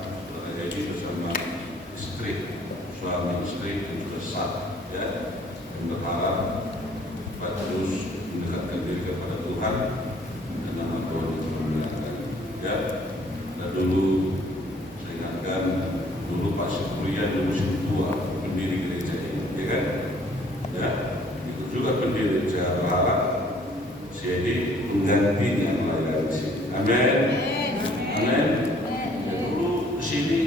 saudara Edi bersama istri, suami istri yang sudah sah, ya, yang berharap terus mendekatkan diri kepada Tuhan dan nama Tuhan yang memuliakan. Ya, dan dulu saya ingatkan dulu Pak Supriya dulu ketua pendiri gereja ini, ya kan? Ya, itu juga pendiri. Saya berharap si Edi menggantinya melayani di sini. Amin. Amin. Ya, dulu di sini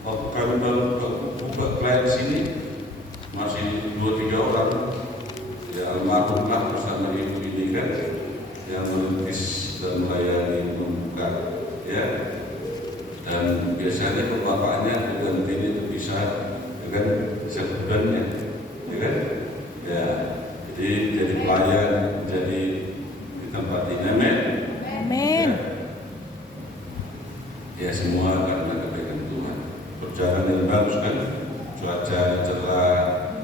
waktu kami baru buka klien sini masih 2-3 orang. Ya, almarhumlah bersama ibu ini kan yang merintis dan melayani membuka, ya. Dan biasanya bapaknya gantinya itu bisa, ya kan, sebulannya, ya kan, ya. Jadi pelayan, jadi di tempat ini. Amin. Amin. Ya, semua karena kebaikan Tuhan. Berjalan yang bagus kan, cuaca cerah,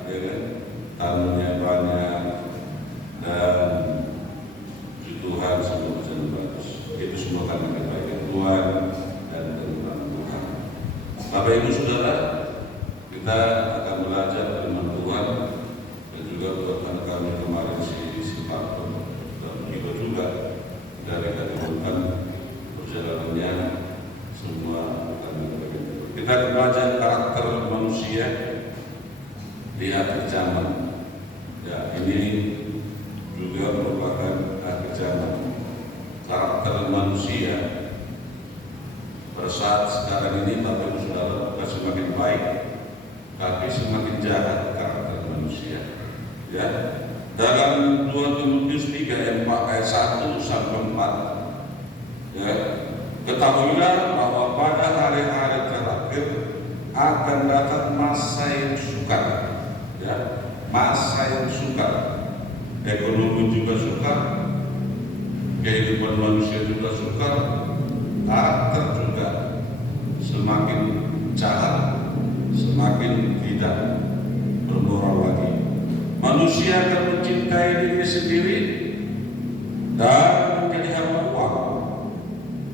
ya kan, tamunya banyak, dan puji Tuhan semua berjalan bagus. Itu semua karena kebaikan Tuhan dan firman Tuhan. Bapak Ibu Saudara, kita akan belajar firman Tuhan dan juga buatan kami kemarin si Pak dan kita juga dari Tuhan perjalanannya semua kami kebaikan. Kita akan belajar karakter manusia di akhir zaman. Ya, ini juga merupakan akhir zaman. Karakter manusia pada saat sekarang ini Bapak Ibu Saudara bukan semakin baik, tapi semakin jahat karakter manusia. Ya, dalam 2 Timotius 3 ayat 1 sampai 4. Ya, ketahuilah bahwa pada hari-hari terakhir akan datang masa yang sukar. Ya, masa yang sukar. Ekonomi juga sukar, kehidupan manusia juga sukar, karakter juga semakin jahat, semakin tidak bermoral lagi. Manusia akan mencintai diri sendiri dan menjadi hamba uang.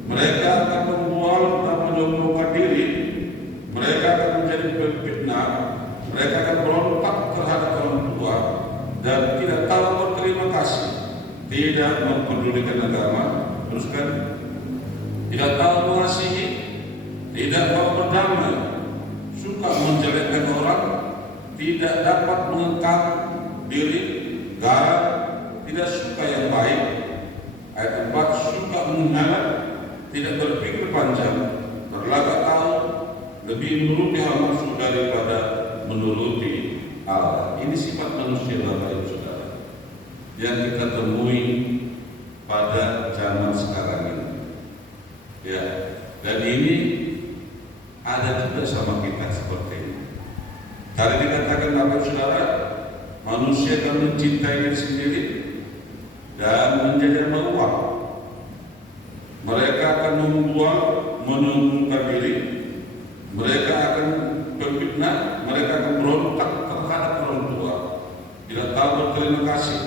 Mereka akan membual dan menyombongkan diri. Mereka akan menjadi pemfitnah. Mereka akan berontak terhadap orang tua dan tidak tahu berterima kasih, tidak mempedulikan agama, terus kan, tidak tahu mengasihi, tidak mau berdamai, suka menjelekkan orang, tidak dapat mengengkang diri, garang, tidak suka yang baik. Ayat 4, suka mengkhianat, tidak berpikir panjang, berlagak tahu, lebih menuruti hal nafsu daripada menuruti Allah. Ini sifat manusia Bapak Ibu Saudara yang kita temui pada zaman sekarang ini. Ya, dan ini ada juga sama kita seperti ini. Tadi dikatakan Bapak Ibu Saudara, manusia akan mencintai diri sendiri dan menjadi uang. Mereka akan membual, menyombongkan diri. Mereka akan berfitnah, mereka akan berontak terhadap orang tua, tidak tahu berterima kasih,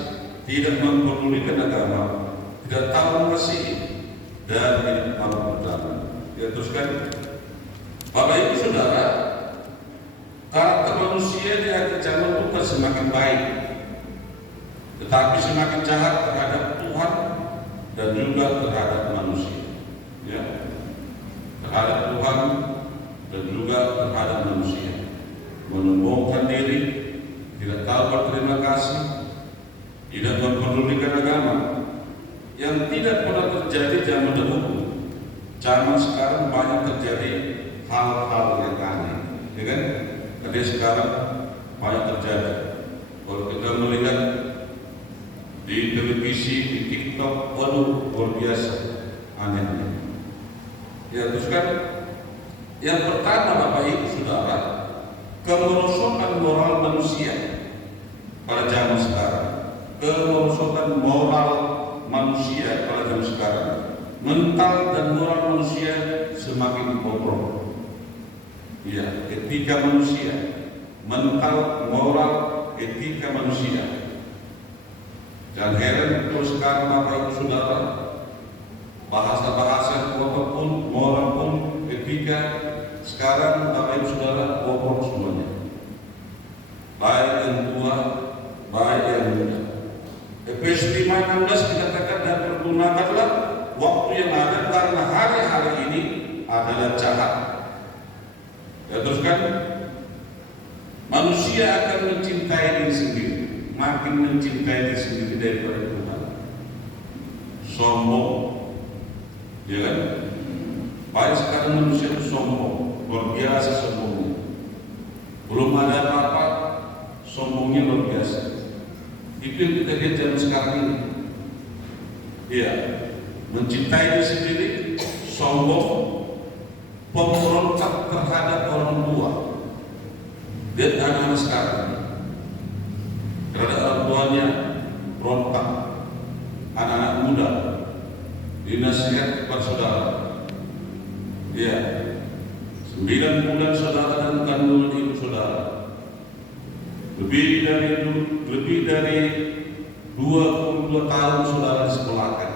tidak mempedulikan agama, tidak tahu mengasihi, dan tidak mau berdamai. Ya, teruskan, Bapak Ibu Saudara, karakter manusia di akhir zaman bukan semakin baik, tetapi semakin jahat terhadap Tuhan dan juga terhadap manusia. Ya, terhadap Tuhan dan juga terhadap manusia. Menyombongkan diri, tidak tahu berterima kasih, tidak mempedulikan agama, yang tidak pernah terjadi zaman dahulu. Zaman sekarang banyak terjadi hal-hal yang aneh, ya kan? Jadi sekarang banyak terjadi. Kalau kita melihat di televisi, di TikTok, waduh, luar biasa anehnya. Ya, terus kan, yang pertama Bapak Ibu Saudara, kemerosotan moral manusia pada zaman sekarang. Kemerosotan moral manusia pada zaman sekarang. Mental dan moral manusia semakin bobrok. Ya, etika manusia, mental, moral, etika manusia. Dan heran kalau sekarang Bapak Ibu Saudara, bahasa-bahasa apapun, moral pun, etika ketika sekarang Bapak Ibu Saudara bohong semuanya, baik yang tua, baik yang muda. Efesus 5:16 dikatakan, dan pergunakanlah waktu yang ada karena hari-hari ini adalah jahat. Ya, teruskan, manusia akan mencintai diri sendiri, makin mencintai diri sendiri daripada Tuhan. Sombong, ya kan? Baik sekarang manusia itu sombong, luar biasa sombongnya. Belum ada apa-apa, sombongnya luar biasa. Itu yang kita lihat zaman sekarang ini. Iya, mencintai diri sendiri, sombong, pemberontak terhadap orang tua. Lihat anak-anak sekarang, terhadap orang tuanya berontak. Anak-anak muda dinasihat kepada saudara. Ya, 9 bulan saudara dan kandungan ibu saudara, lebih dari 22 tahun saudara disekolahkan.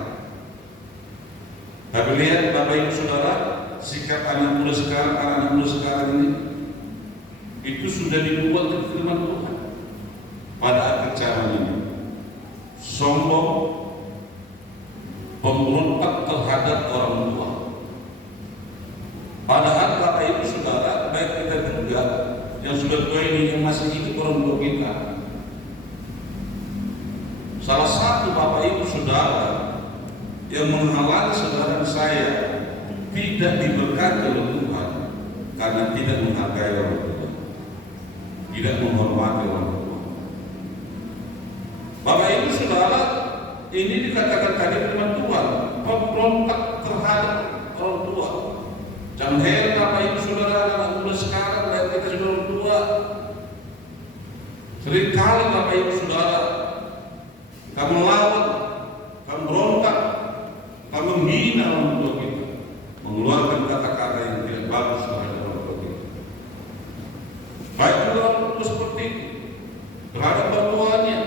Tapi lihat Bapak Ibu Saudara, sikap anak muda sekarang ini itu sudah dibuat oleh firman Tuhan pada akhir zaman ini. Sombong, pemberontak terhadap orang tua. Padahal Bapak Ibu Saudara, baik kita juga yang sudah tua ini, yang masih hidup orang tua kita, salah satu Bapak Ibu Saudara yang menghalangi saudara dan saya tidak diberkati oleh Tuhan karena tidak menghargai orang tua, tidak menghormati orang tua. Bapak Ibu Saudara, ini dikatakan tadi firman Tuhan, pemberontak terhadap orang tua. Jangan heran Bapak Ibu Saudara, anak muda sekarang dan kita sudah orang tua, seringkali Bapak Ibu Saudara, kamu melawan, kamu berontak, kamu menghina orang tua kita, mengeluarkan kata-kata yang tidak bagus terhadap orang tua kita. Baik juga orang tua seperti itu terhadap mertuanya.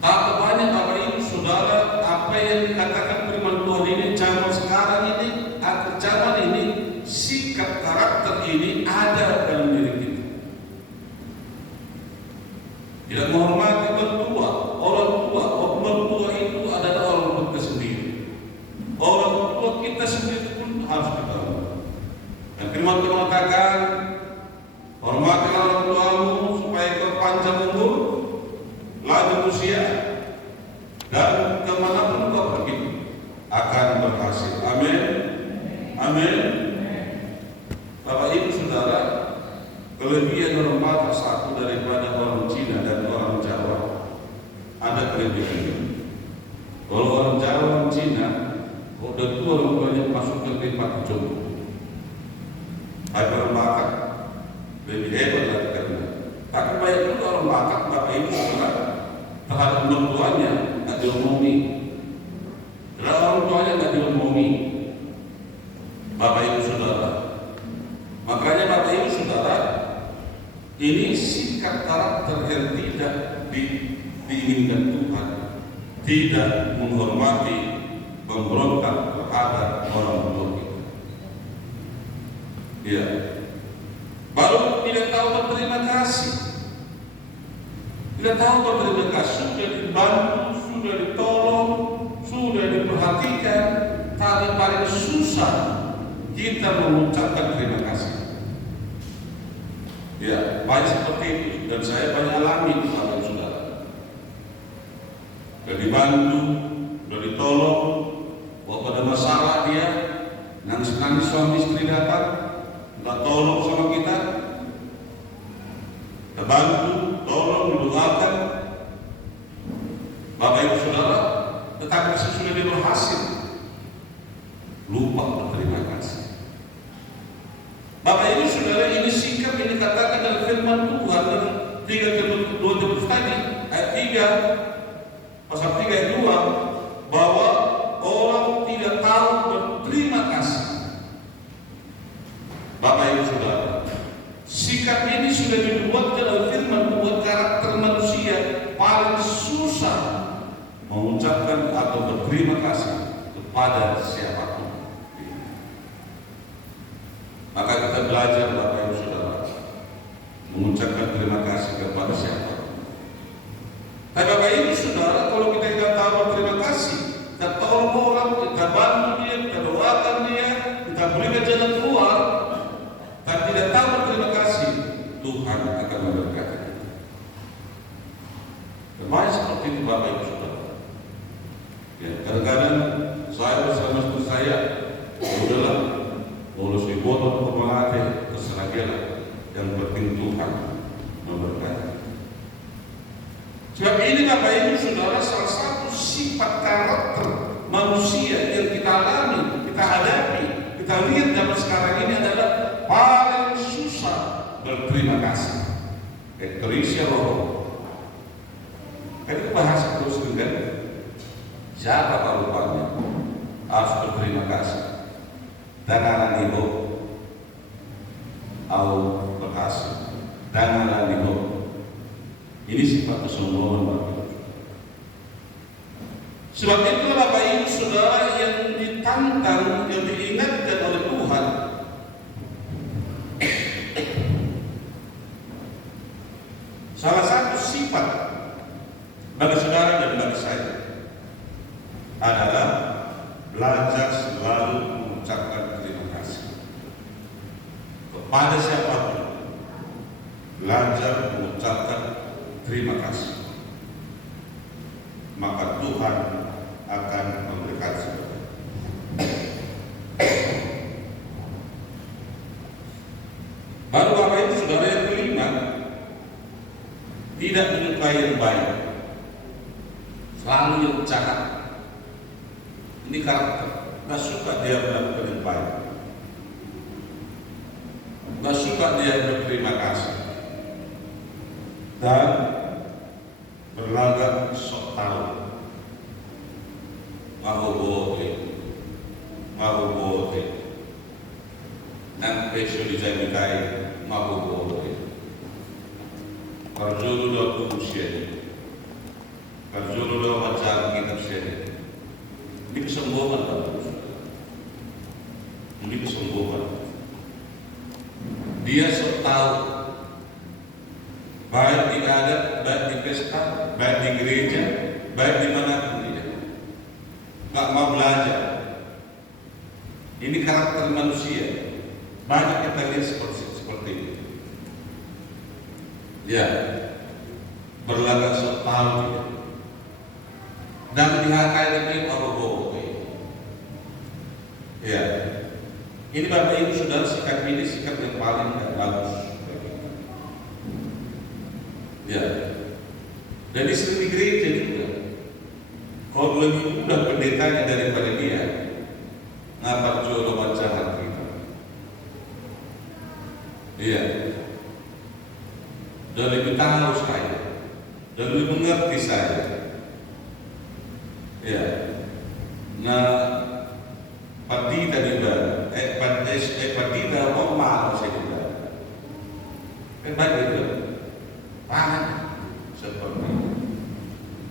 Tak banyak Bapak Ibu Saudara apa yang dikatakan firman Tuhan ini zaman sekarang ini, akhir zaman ini, sikap karakter ini ada dalam diri kita. Tidak menghormati mertua, orang tua. Mertua itu adalah orang tua kita sendiri. Orang tua kita sendiri pun harus kita hormati. Dan firman Tuhan mengatakan, hormatilah orang tuamu supaya kau panjang umur, lanjut usia, dan kemanapun kau pergi akan berhasil. Amin. Amin. Bapak Ibu Saudara, kelebihan orang Batak satu daripada orang Cina dan orang Jawa, ada kelebihan. Kalau orang Jawa, orang Cina, udah tua orang tuanya masuk ke tempat jomblo. Ada orang Batak lebih hebat lagi karena. Tapi banyak juga orang Batak, Bapak Ibu Saudara, terhadap orang tuanya nggak diomongi. Terhadap orang tuanya nggak diomongi. Bapak Ibu Saudara, makanya Bapak Ibu Saudara, ini sikap karakter yang tidak diinginkan Tuhan, tidak menghormati, memberontak terhadap orang tua kita. Ya, baru tidak tahu berterima kasih, tidak tahu berterima kasih. Sudah dibantu, sudah ditolong, sudah diperhatikan, tapi paling susah kita mengucapkan terima kasih. Ya, banyak seperti itu dan saya banyak alami Bapak Ibu Saudara. Sudah dibantu, sudah ditolong, waktu ada masalah dia nangis-nangis suami istri datang, nggak tolong sama kita, kita bantu, tolong, didoakan. Bapak Ibu Saudara, tetapi sudah dia berhasil, lupa berterima kasih. Bapak Ibu Saudara, ini sikap yang dikatakan dalam firman Tuhan dari 3 Timotius tadi ayat 3 pasal 3 ayat 2, bahwa orang tidak tahu berterima kasih. Bapak Ibu Saudara, sikap ini sudah dibuat dalam firman Tuhan. Karakter manusia paling susah mengucapkan atau berterima kasih kepada siapapun. kita belajar Bapak Ibu Saudara mengucapkan terima kasih kepada siapa. Tapi Bapak Ibu Saudara, kalau kita tidak tahu berterima kasih, kita tolong orang, kita bantu dia, kita doakan dia, kita berikan jalan keluar, tapi tidak tahu berterima kasih, Tuhan akan memberkati kita. Kemarin seperti itu Bapak Ibu Saudara. Ya, kadang-kadang saya bersama istri saya, udahlah, mulus ibu atau pemerhati, terserah dia lah. Yang penting Tuhan memberkati. Sebab ini Bapak Ibu Saudara, salah satu sifat karakter manusia yang kita alami, kita hadapi, kita lihat zaman sekarang ini adalah paling susah berterima kasih. Terisi roh. Kan itu bahasa terus kan? Siapa kalau lupanya harus berterima kasih. Janganlah ibu au berhasil. Janganlah ibu. Ini sifat kesombongan Bapak Ibu. Sebab itulah Bapak Ibu Saudara yang ditantang, yang diingatkan oleh Tuhan. Salah satu sifat bagi saudara dan bagi saya adalah belajar selalu mengucapkan terima kasih kepada siapapun. Belajar mengucapkan terima kasih, maka Tuhan akan memberkati. Baru Bapak Ibu Saudara yang kelima, tidak menyukai yang baik, selalu yang jahat. Ini karakter, gak suka dia melakukan yang baik, gak suka dia berterima kasih, dan berlagak sok tahu. Mahubote nang peso dijadikai mahubote karjulu do kumusye karjulu do macam kita sini. Ini kesombongan Bapak. Ini kesombongan. Dia sok tahu, baik di adat, baik di pesta, baik di gereja, baik di manapun dia, nggak mau belajar. Ini karakter manusia. Banyak kita lihat seperti itu. Ya, berlagak sok tahu dia. Dan dihakai dengan orang. Ya, ini Bapak Ibu Saudara, sikap ini sikap yang paling tidak bagus. Ya, dan di sering di gereja juga. Kalau lebih mudah pendetanya daripada dia, ngapa jodoh bacahan kita? Iya, dan lebih tahu saya, dan lebih mengerti saya. Ya, nah, partita di bar, partita mau malu saya juga. Baik itu, paham seperti itu.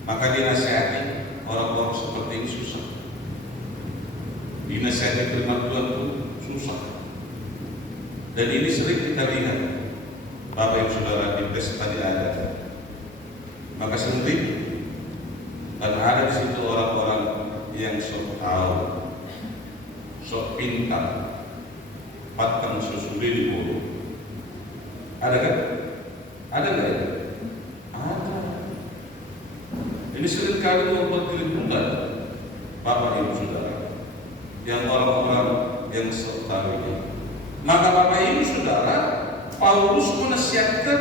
Maka dinasihati orang-orang seperti ini susah. Dinasihati firman Tuhan itu susah. Dan ini sering kita lihat, Bapak Ibu Saudara, di pesta di adat. Maka sering dan ada di situ orang-orang yang sok tahu, sok pintar, patang susuri di bulu. Ada kan? Ada nggak ya? Ada. Ini seringkali membuat keributan, Bapak Ibu Saudara, yang orang-orang yang sok tahu ini. Maka Bapak Ibu Saudara, Paulus menasihatkan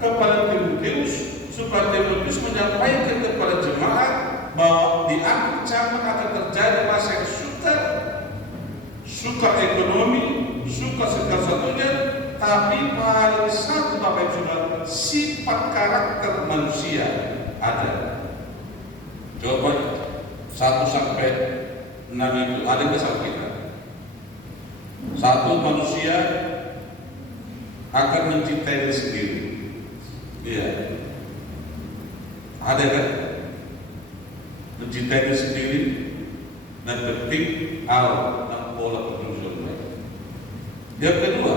kepada Timotius supaya Timotius menyampaikan kepada jemaat bahwa di akhir zaman akan terjadi masa yang suka ekonomi, suka segala satunya, tapi paling satu Bapak Ibu Saudara, sifat karakter manusia ada. Coba 1 sampai 6 itu ada kesakitan. Satu, manusia akan mencintai diri sendiri. Iya. Ada kan? Mencintai diri sendiri dan penting Allah dan pola penyusunan baik. Yang kedua,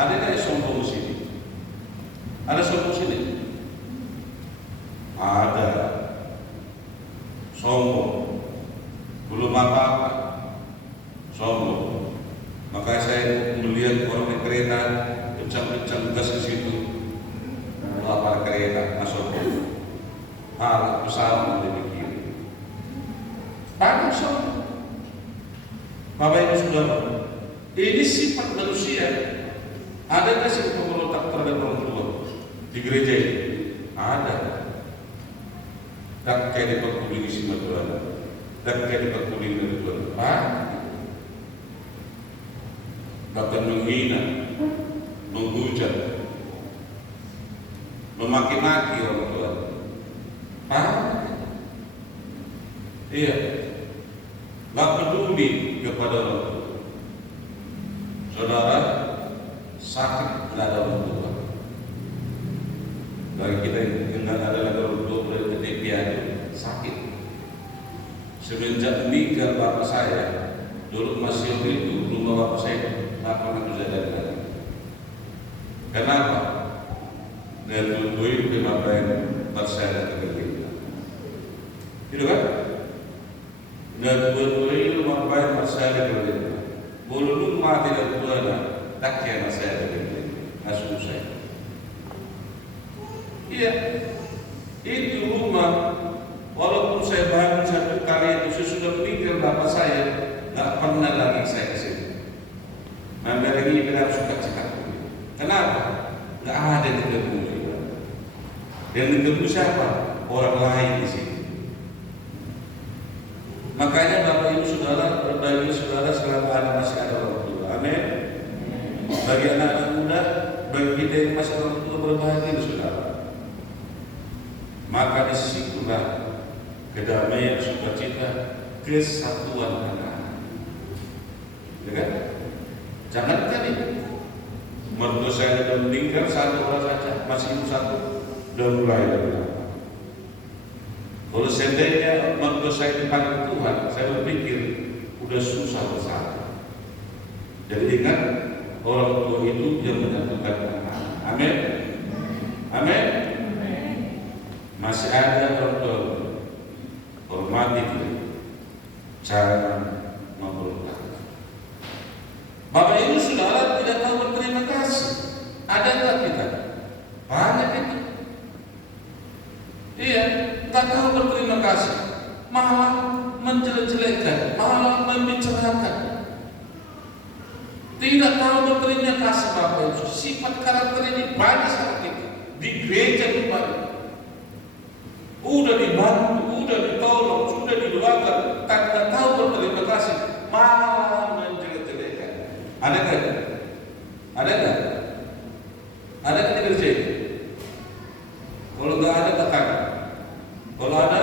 Ada nggak yang sombong sini? Ada sombong sini? Ada. Sombong. Belum apa-apa. Sombong. Makanya saya melihat orang naik kereta kencang-kencang gas ke situ. Apa kereta masuk? Pesawat lebih kiri. Banyak sombong. Bapak Ibu Saudara, ini sifat manusia. Ada nggak sih pemberontak terhadap orang tua di gereja ini? Ada. Dan kayak dipakuli di sini Tuhan, dan kayak dipakuli dari Tuhan. Bahkan menghina, menghujat, memaki-maki orang tua. Iya. Gak peduli kepada orang tua. Saudara, sakit nggak ada orang tua. Bagi kita yang nggak ada lagi orang tua berarti piano sakit. Semenjak meninggal bapak saya, dulu masih itu rumah bapak saya, bapak aku jalan lagi. Kenapa? Dari dulu itu bapak yang bersayap ke kita. Itu kan? Dan dua-dua itu bapak masalah kerja. Bulu mati dan dua tak kira masalah kerja. Asal saya. Iya, itu rumah. Walaupun saya bangun satu kali itu sesudah meninggal bapak saya, tak pernah lagi saya kesini. Memang ini kita suka cakap. Kenapa? Nggak ada di tempat. Dan di tempat siapa? Orang lain di sini. Makanya Bapak Ibu Saudara, bagi saudara selama anak masih ada orang tua, amin. Bagi anak-anak muda, bagi kita yang masih orang tua berbahagia saudara. Maka disitulah kedamaian, sukacita, kesatuan anak. Ya kan? Jangan tadi mertua saya sudah meninggal satu orang saja, masih hidup satu, dan mulai dari kalau seandainya mertua saya dipanggil Tuhan, saya berpikir udah susah bersama. Jadi ingat, orang tua itu yang menyatukan anak. Amin. Amin. Masih ada orang tua, hormati dia, jangan memberontak. Bapak Ibu Saudara tidak tahu berterima kasih. Ada nggak kita? Banyak itu. Iya. Tak tahu berterima kasih, malah menjelek-jelekan, malah membicarakan. Tidak tahu berterima kasih Bapak Ibu. Sifat karakter ini banyak seperti itu. Di gereja itu banyak. Udah dibantu, udah ditolong, sudah didoakan, tak tahu berterima kasih, malah menjelek-jelekan. Ada nggak? Ada nggak? Ada nggak di gereja ini? Kalau nggak ada tekan. Kalau ada,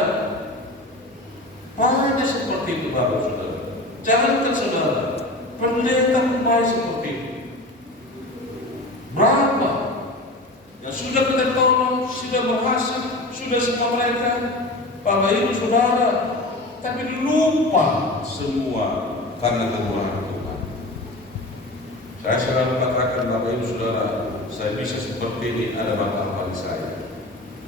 banyak seperti itu Bapak Saudara. Jangankan saudara, pendeta pun seperti itu. Berapa yang sudah kita tolong, sudah berhasil, sudah semua mereka, Bapak Ibu Saudara, tapi lupa semua karena kemurahan Tuhan. Saya selalu katakan Bapak Ibu Saudara, saya bisa seperti ini ada bapak bagi saya.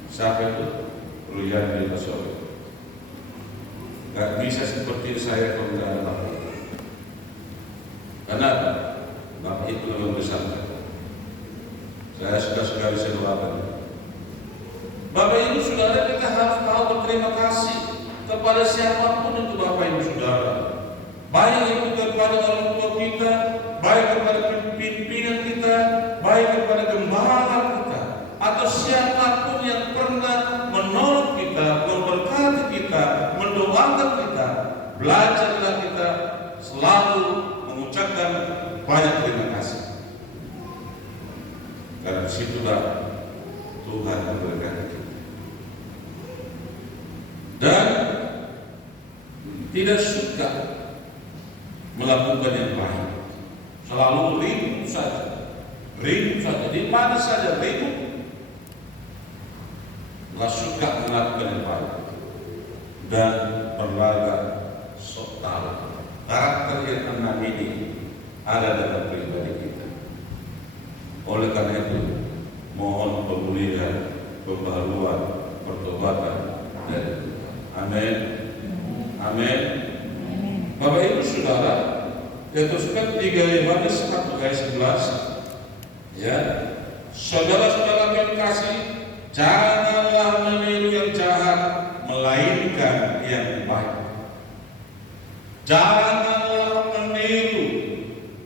Siapa itu? Ruyan di Masjid. Gak bisa seperti saya kalau tidak ada Bapak. Karena Bapak itu lebih besar. Saya sudah sekali saya doakan. Bapak Ibu Saudara, kita harus tahu berterima kasih kepada siapapun itu Bapak Ibu Saudara. Baik itu kepada orang tua kita, baik kepada pimpinan kita, baik kepada gembala kita, atau siapapun yang pernah menolong kita, memberkati kita, mendoakan kita. Belajarlah kita selalu mengucapkan banyak terima kasih. Karena disitulah Tuhan memberkati kita. Dan tidak suka melakukan yang baik, selalu ribut saja, di mana saja ribut. Gak suka melakukan yang baik dan berlagak sok tahu. Karakter yang enam ini ada dalam pribadi kita. Oleh karena itu, mohon pemulihan, pembaharuan, pertobatan dari Tuhan. Amin. Amin. Bapak Ibu Saudara, yang tersukat 3 Yohanes 1 ayat 11, ya, saudara-saudara yang kasih, janganlah meniru yang jahat, melainkan yang baik. Janganlah meniru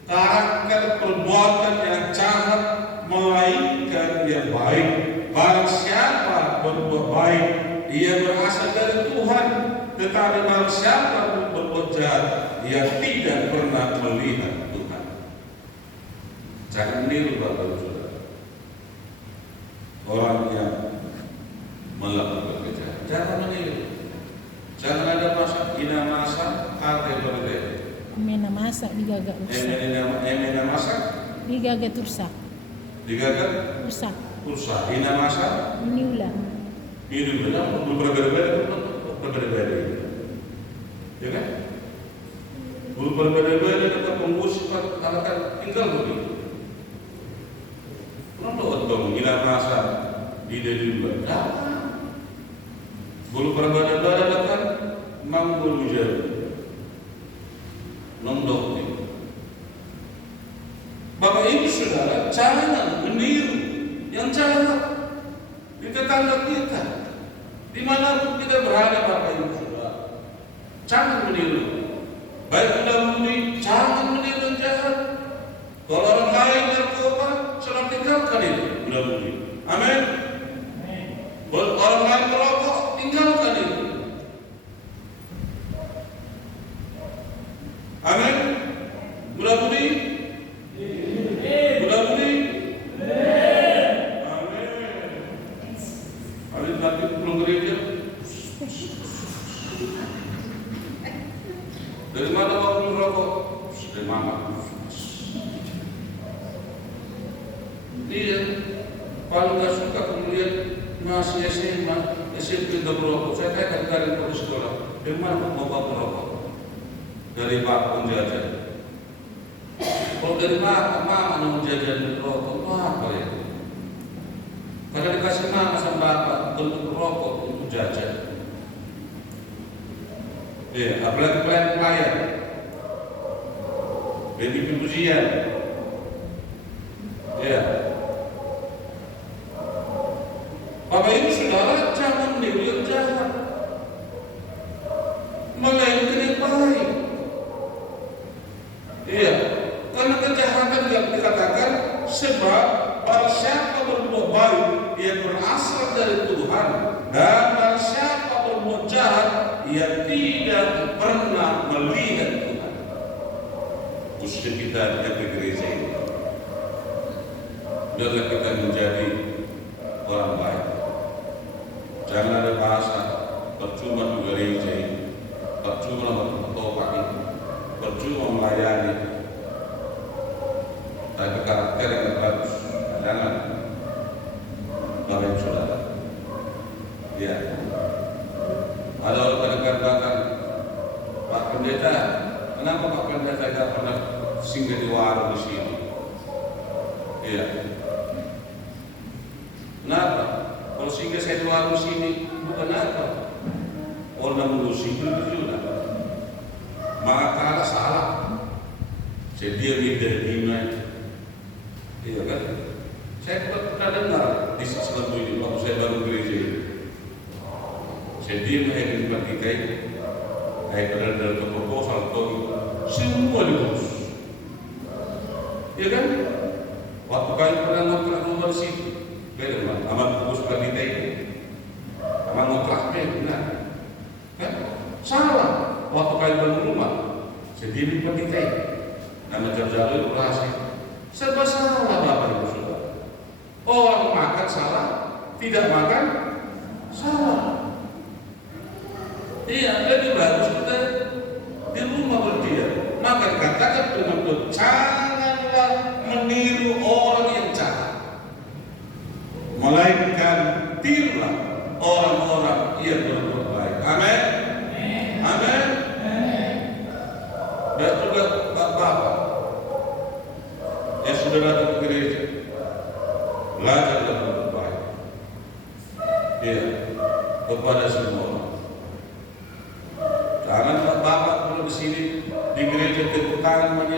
karakter perbuatan yang jahat, melainkan yang baik. Barang siapa berbuat baik, ia berasal dari Tuhan. Tetapi barang siapa berbuat jahat, ia tidak pernah melihat Tuhan. Jangan meniru Bapak Ibu Saudara orang yang melakukan kejahatan. Jangan meniru. Jangan ada masa, ina masa, arte berbeda. Emena masak digaga rusak. Emena masak Digaga tursak. digagal Rusak. rusak. Ina masa Meniulang. ini benar berbeda-beda, ya kan? Berbeda-beda dengan pengusifat akan tinggal begitu. Kenapa otong ina masa di dulu? Bulu berbeda-beda dengan manggul jauh. Nondok ini. Bapak Ibu Saudara, jangan meniru yang jahat di tetangga kita, dimanapun kita berada. Bapak Ibu Saudara, jangan meniru. Baik mudah-mudi, jangan meniru yang jahat. Kalau orang lain narkoba, jangan tinggalkan itu. Mudah-mudi. Amin. Kalau orang lain merokok, tinggalkan itu. Amin. Mudah-mudi. Mudah-mudi. Amin. Amin. Nanti pulang gereja. Dari mana mau beli rokok? Dari mama. Dia paling gak suka kemudian masih SMA, SMP udah merokok. Saya tanya dari ke sekolah, dari mana mau bawa merokok? Dari bapak penjajan. Kalau dari mama mau jajan rokok, apa ya? Karena dikasih mama sama bapak untuk rokok untuk jajan. Ya, apalagi pelayan-pelayan, baby pujian, ya. Bapak Ibu Saudara, jangan meniru yang jahat, melainkan yang baik. Iya, karena kejahatan yang dikatakan sebab barang siapa berbuat baik, ia berasal dari Tuhan, dan barang siapa berbuat jahat, ia tidak pernah melihat Tuhan. Khususnya kita yang ke gereja ini, biarlah kita menjadi orang baik. Jangan ada bahasa percuma di gereja ini, percuma bertobat ini, percuma melayani, tapi karakter yang bagus. Jangan, Bapak Ibu Saudara. Ya, ada orang kadang-kadang, Pak Pendeta, kenapa Pak Pendeta tidak pernah singgah di warung di sini? Iya. Kenapa? Kalau singgah saya di warung sini, bukan apa? Orang mengurusi itu juga. Maka kalah salah. Saya diam dari iman. Iya kan? Saya pernah dengar di sesuatu ini waktu saya baru gereja ini. Saya diam ayat di depan kita ini. Ayat dalam proposal atau semua diurus. Iya kan? Waktu kalian pernah ngontrak rumah di situ, beda mah. Amat fokus pada kita ini. Amat ngontraknya benar. Kan? Salah. Waktu kalian bangun rumah, saya diam di depan kita ini. Nama jauh-jauh itu rahasia. Serba salah Bapak Ibu Saudara. Orang makan salah, tidak makan salah. Iya, lebih bagus kita di rumah berdiam. Maka dikatakan dengan Tuhan, janganlah meniru orang yang jahat, melainkan tirulah orang-orang yang berbuat baik. Amin. Amin. Dan juga Bapak yang sudah datang ke gereja,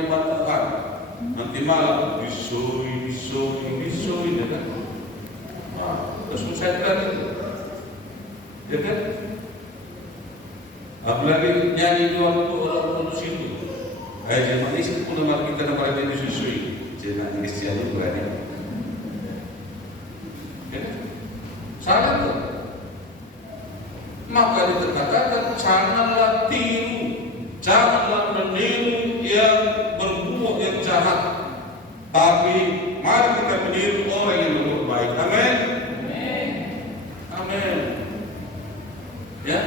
menyembah Tuhan. Nanti malam bisui, ya kan? Nah, terus saya tadi, ya kan? Apalagi nyanyi di waktu orang situ. Zaman ini pun nama kita nama dia bisui, jangan Kristiani berani. Ya, salah tuh. Maka dikatakan janganlah tiru, janganlah meniru yang berbuat yang jahat, tapi mari kita meniru orang yang berbuat baik. Amin. Amin. Ya,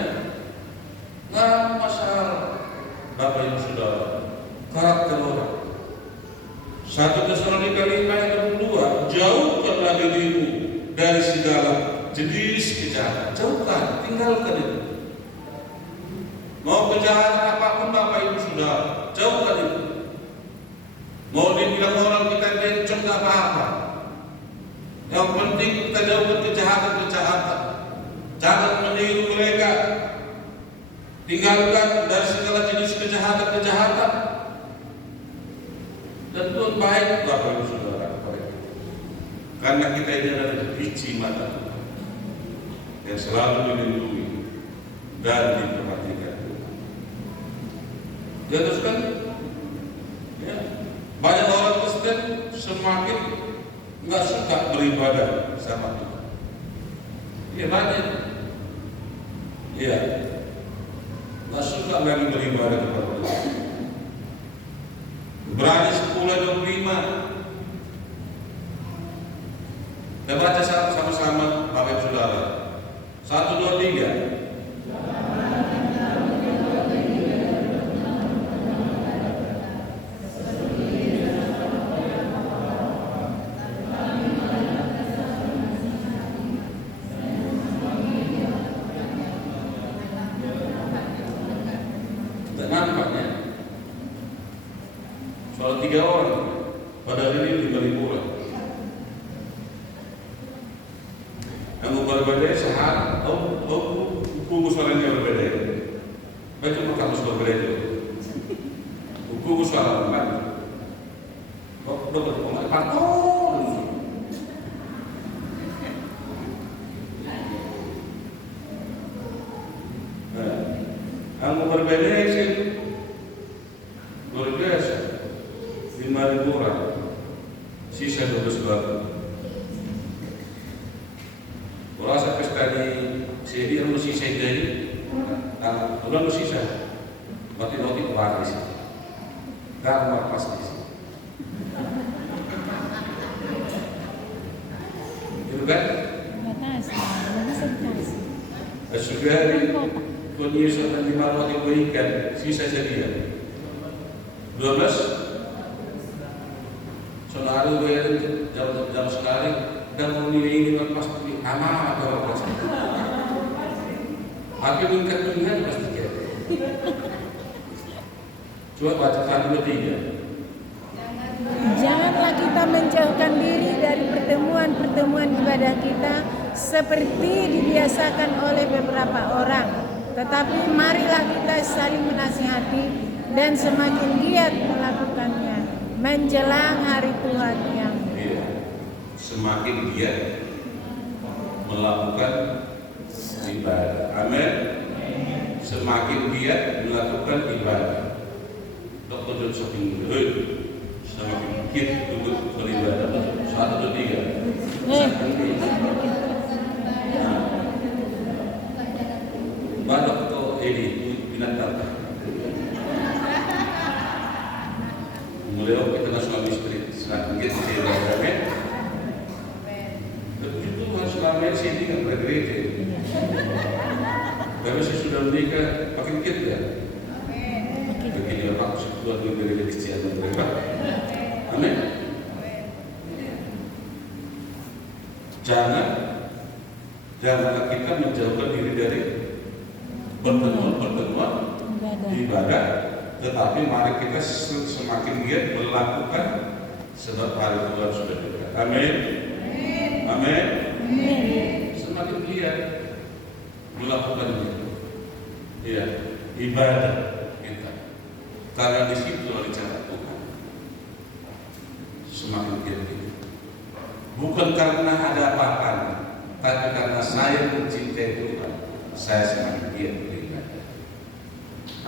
nggak masalah. Bapak Ibu Saudara, karakter orang. 1 Tesalonika 5:22, jauhkanlah dirimu dari segala jenis kejahatan. Jauhkan, tinggalkan itu. Mau kejahatan apapun Bapak Ibu Saudara, jauhkan itu. Mau dibilang orang kita bencong gak apa-apa. Yang penting kita jauhkan kejahatan-kejahatan. Jangan meniru mereka. Tinggalkan dari segala jenis kejahatan-kejahatan. Dan Tuhan baik Bapak Ibu Saudara kepada kita. Karena kita ini adalah biji mata Tuhan yang selalu dilindungi dan diperhatikan. Ya terus kan, ya, banyak orang Kristen semakin nggak suka beribadah sama Tuhan. Iya banyak, iya nggak suka lagi beribadah kepada Tuhan. Berani 10:25. Kita baca sama-sama Bapak Ibu Saudara. 1, 2, 3. Tidak nampaknya. Soal 3 orang, pada ini 5.000 orang. Yang berbeda sehari, hukum suaranya berbeda. Baca kamus berbeda itu. Hukum suara berbeda. Dokter pengalaman. Yang berbeda sih luar biasa. 5.000 orang. Sisa 12 batu. Rasa pesta di sini yang mesti saya dari, udah mesti saya, nanti keluar di sini, gambar pas di sini, itu kan? Sudah hari kondisi dan 5 roti berikan, sisa sedia, 12. Saudara bayar jam sekali. Dan memilih ini pasti aman atau apa saja. Tapi mengingat pasti jadi. Coba baca 1, 2, 3. Janganlah kita menjauhkan diri dari pertemuan-pertemuan ibadah kita seperti dibiasakan oleh beberapa orang. Tetapi marilah kita saling menasihati dan semakin giat melakukannya menjelang hari Tuhan yang semakin giat melakukan ibadah. Amin. Semakin giat melakukan ibadah. Dokter John Shopping semakin giat untuk beribadah. 1, 2, 3. Bapak atau ini binatang. Mulai kita nasional istri semakin giat beribadah. Begitu selama sini nggak bergereja. Kalau saya sudah menikah, makin dikit ya. Begini orang sudah bergereja Kristen mereka. Amin. Janganlah kita menjauhkan diri dari pertemuan ibadah, tetapi mari kita semakin giat melakukan sebab hari Tuhan sudah dekat. Amin. Amin. Semakin giat melakukannya. Ya, ibadah kita. Karena di situ ada cara Tuhan. semakin giat kita. Bukan karena ada apa-apa, tapi karena saya mencintai Tuhan, saya semakin giat beribadah.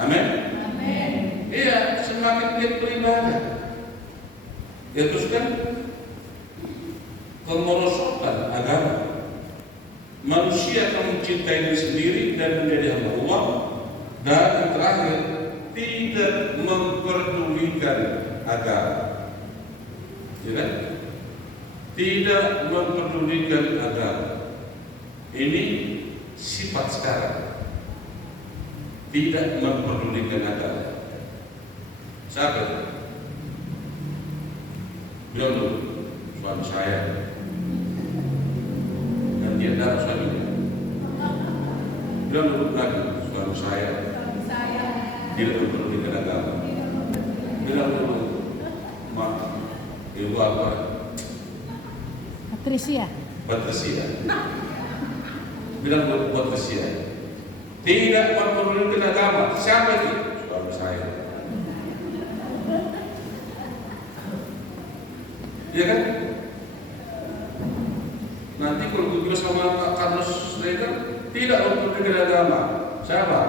Amin. Iya, semakin giat beribadah. Ya terus kan kemerosotan agama. Manusia akan mencintai diri sendiri dan menjadi hamba Allah. Dan yang terakhir, tidak memperdulikan agama. Ya kan? Tidak memperdulikan agama. Ini sifat sekarang. Tidak memperdulikan agama. Siapa itu? Bilang dulu, suami saya. Dan dia darah suaminya. Bilang dulu lagi, suami saya. Tidak memperdulikan agama. Bilang dulu, mak, ibu apa? Patricia. Bilang dulu Patricia. Tidak memperdulikan agama. Siapa itu? Suami saya. Ya kan? Nanti kalau gue bilang sama Pak Carlos Slater, tidak memperdulikan agama. Siapa?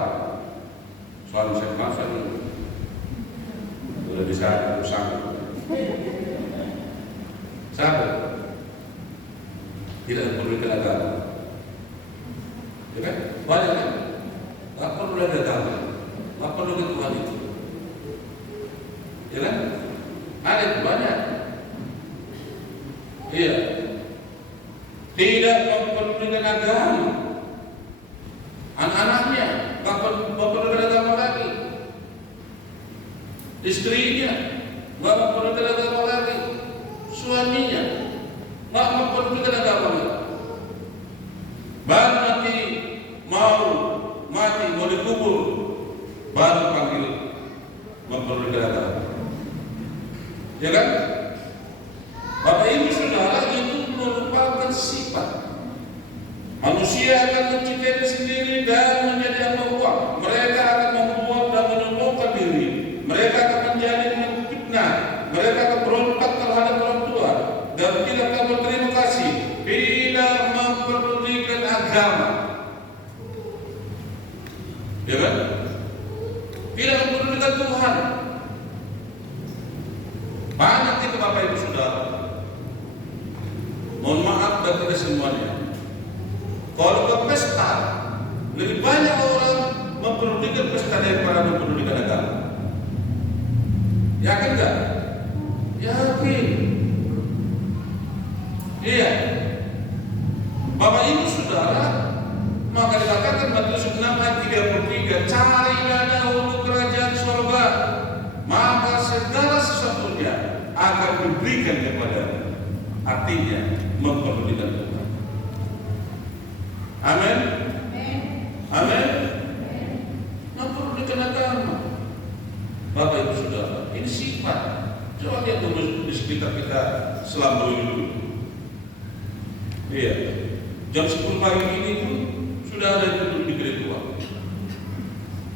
Suami saya, masa dulu. Sudah bisa usang. Siapa? Tidak memperdulikan agama. Ya kan? Banyak kan? Tak perlu ada agama. Tak perlu ke Tuhan itu. Ya kan? Ada banyak. Iya. Tidak memperdulikan agama. Anak-anaknya tak memperdulikan agama lagi. Istrinya tak memperdulikan agama lagi. Suaminya tak memperdulikan agama lagi. Baru nanti mau dikubur, baru panggil memperdulikan agama. Ya kan? Bapak Ibu Saudara, itu merupakan sifat manusia akan mencintai diri sendiri dan menjadi hamba Allah. Mereka akan membuat dan menyombongkan diri. Mereka akan menjadi fitnah. Mereka akan berontak terhadap orang tua dan tidak akan berterima kasih. Tidak memperdulikan agama. Ya kan? Tidak memperdulikan Tuhan. Banyak itu Bapak Ibu Saudara. Mohon maaf dan tidak semuanya. Kalau ke pesta, lebih banyak orang memperdulikan pesta daripada memperdulikan agama. Yakin nggak? Yakin. Iya. Bapak Ibu Saudara, maka dikatakan Matius 6 ayat 33, carilah dahulu kerajaan surga, maka segala sesuatunya akan diberikan kepadamu. Artinya memperdulikan Tuhan. Amin. Amin. Memperdulikan agama. Bapak Ibu Saudara, ini sifat. Coba lihat dulu di sekitar kita selama dulu. Iya. Jam 10 pagi ini pun sudah ada yang duduk di gereja.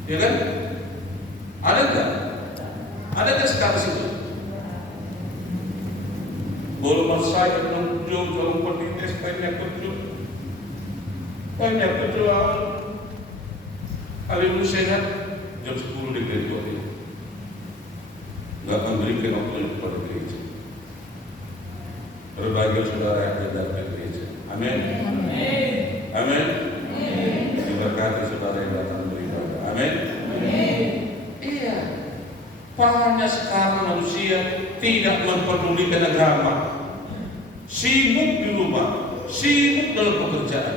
Ya kan? Ada nggak? Ada nggak sekarang situ? Boleh saya menunjuk dalam pendidikan banyak berjuang. Kali ini sehat jam 10 di gereja ini. Nggak akan berikan waktu kepada gereja. Berbagai saudara yang datang ke gereja. Amin. Amin. Diberkati saudara yang datang beribadah. Amin. Iya. Banyak sekarang manusia tidak memperdulikan agama. Sibuk di rumah, sibuk dalam pekerjaan,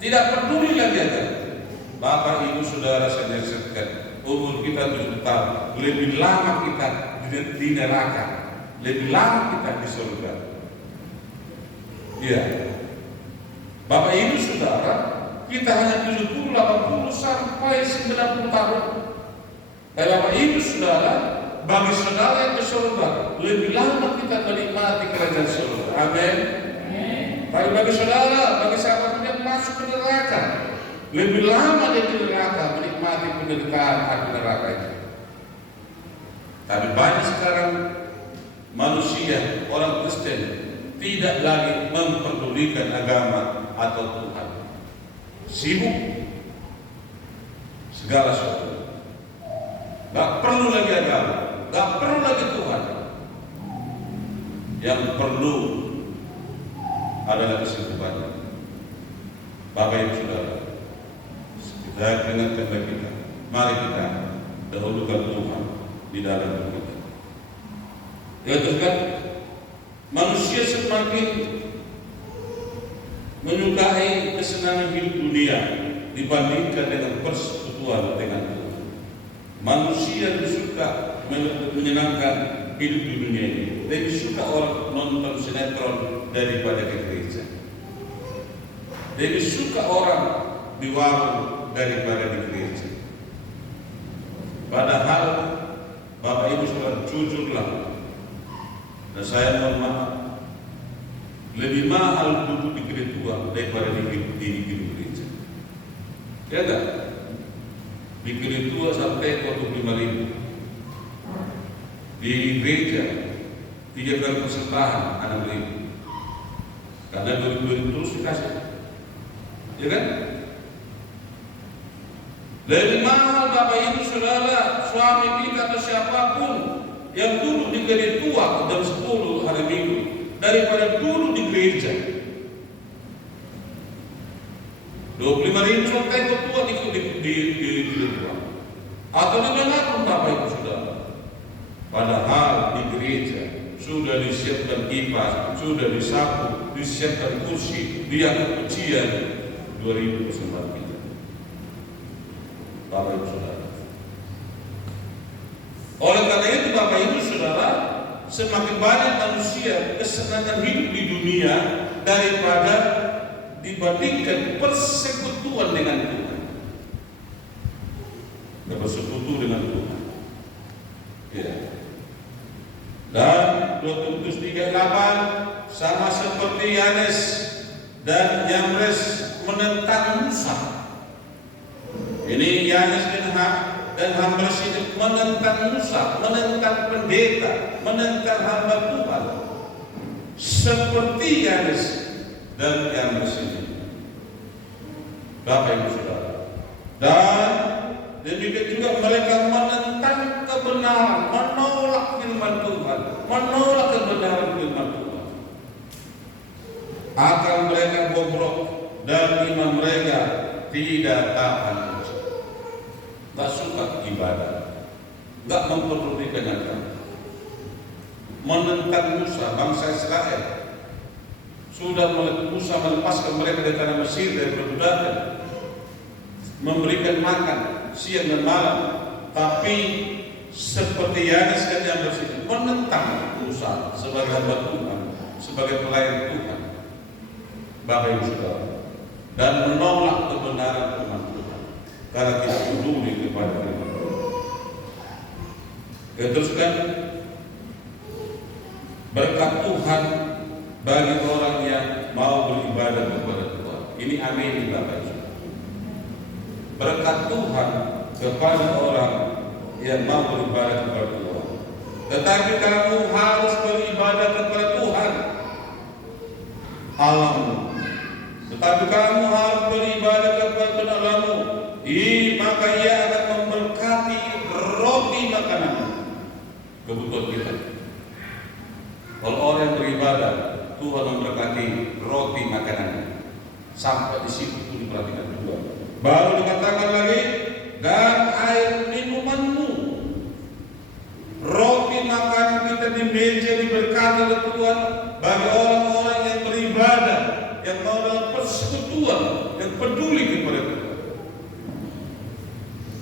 tidak peduli lagi agama. Bapak Ibu Saudara saya nasihatkan, umur kita 7 tahun, lebih lama kita di neraka, lebih lama kita di surga. Iya. Bapak Ibu Saudara, kita hanya 70, 80 sampai 90 tahun. Dan Bapak Ibu Saudara, bagi saudara yang ke surga, lebih lama kita menikmati kerajaan surga. Amin. Tapi bagi saudara, bagi sahabat yang masuk ke neraka, lebih lama dia di neraka menikmati penderitaan api neraka itu. Tapi banyak sekarang manusia manusia, orang Kristen tidak lagi memperdulikan agama atau Tuhan. Sibuk segala sesuatu. Gak perlu lagi agama, gak perlu lagi Tuhan. Yang perlu adalah kesimpulannya. Bapak Ibu Saudara, kita ingatkan kepada kita, mari kita dahulukan Tuhan di dalam hidup kita. Ya teruskan, manusia semakin menyukai kesenangan hidup dunia dibandingkan dengan persekutuan dengan Tuhan. Manusia lebih suka menyenangkan hidup di dunia ini, lebih suka orang nonton sinetron daripada ke gereja, lebih suka orang di warung daripada di gereja. Padahal Bapak Ibu Saudara, jujurlah, dan saya mohon maaf, lebih mahal duduk di gereja Tuhan daripada di gereja. Ya enggak? Di gereja tua sampai 25.000. Di gereja 3 kali persembahan 6.000. Karena 2.000 terus dikasih. Ya kan? Lebih mahal Bapak Ibu Saudara, suami kita atau siapapun yang duduk di gereja tua jam 10 hari Minggu daripada duduk di gereja. 25.000 sampai ketua di gereja. Atau di mana pun Bapak Ibu Saudara. Padahal di gereja sudah disiapkan kipas, sudah disapu, disiapkan kursi, diangkat ujian 2.000 persembahan kita. Bapak Ibu Saudara. Oleh karena itu Bapak Ibu Saudara, semakin banyak manusia kesenangan hidup di dunia daripada dibandingkan persekutuan dengan Tuhan. Bersekutu dengan Tuhan. Ya. Dan 2 Timotius 3:8 sama seperti Yanes dan Yambres menentang Musa. Ini Yanes dan Yambres ini menentang Musa, menentang pendeta, menentang hamba Tuhan. Seperti Yanes dan Yambres ini. Bapak Ibu Saudara. Dan demikian juga mereka menentang kebenaran, menolak firman Tuhan, menolak kebenaran firman Tuhan. Akan mereka bobrok dan iman mereka tidak tahan. Tak suka ibadah, tak memperdulikan agama. Menentang Musa, bangsa Israel. Sudah Musa melepaskan mereka dari tanah Mesir, dari perbudakan, memberikan makan siang dan malam, tapi seperti Yanes dan Yambres itu menentang Musa sebagai hamba Tuhan, sebagai pelayan Tuhan, Bapak Ibu Saudara, dan menolak kebenaran firman Tuhan karena tidak peduli kepada firman Tuhan. Teruskan, berkat Tuhan bagi orang yang mau beribadah kepada Tuhan. Ini amin Bapak Ibu. Berkat Tuhan kepada orang yang mau beribadah kepada Tuhan. Tetapi kamu harus beribadah kepada Tuhan Allahmu. Tetapi kamu harus beribadah kepada Tuhan Allahmu. Maka Ia akan memberkati roti makanan kebutuhan kita. Kalau orang yang beribadah, Tuhan memberkati roti makanannya. Sampai di situ itu diperhatikan kedua. Baru dikatakan lagi, dan air minumanmu. Roti makanan kita di meja diberkati oleh Tuhan bagi orang-orang yang beribadah, yang mau dalam persekutuan, yang peduli kepada Tuhan.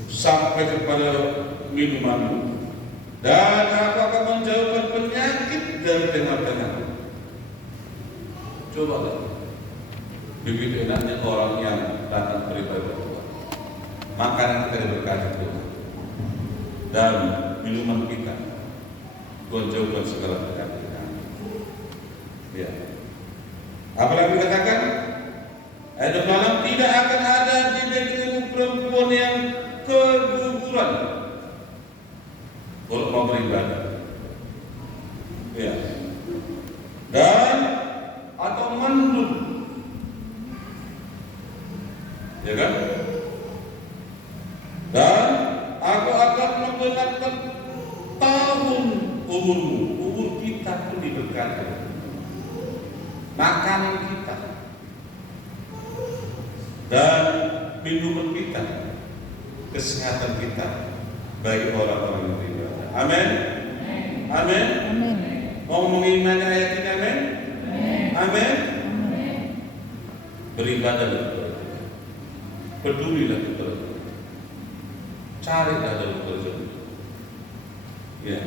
Sampai kepada minumanmu. Dan aku akan menjauhkan penyakit dari tengah-tengah. Coba lihat. Begitu enaknya orang yang datang beribadah Tuhan. Makanan kita diberkati Tuhan. Dan minuman kita Tuhan jauhkan segala penyakit. Ya. Apalagi dikatakan, ayat malam tidak akan ada di negerimu perempuan yang keguguran kalau mau beribadah. Ya. berkata, makanan kita dan minuman kita, kesehatan kita bagi orang-orang yang beribadah. Amin. Amin. Amin. Mau mengimani ayat ini? Amin. Amin. Beribadahlah kepada Tuhan, pedulilah kepada Tuhan, carilah dalam kerajaan. Ya.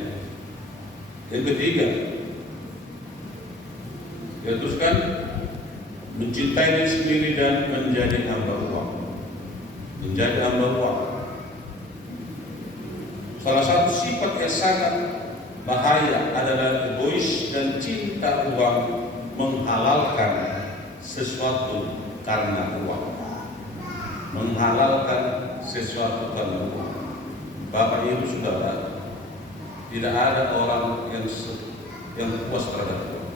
Yang ketiga, ya teruskan mencintai diri sendiri dan menjadi hamba uang. Menjadi hamba uang. Salah satu sifat yang sangat bahaya adalah egois dan cinta uang menghalalkan sesuatu karena uang. Menghalalkan sesuatu karena uang. Bapak Ibu Saudara, tidak ada orang yang puas terhadap Tuhan.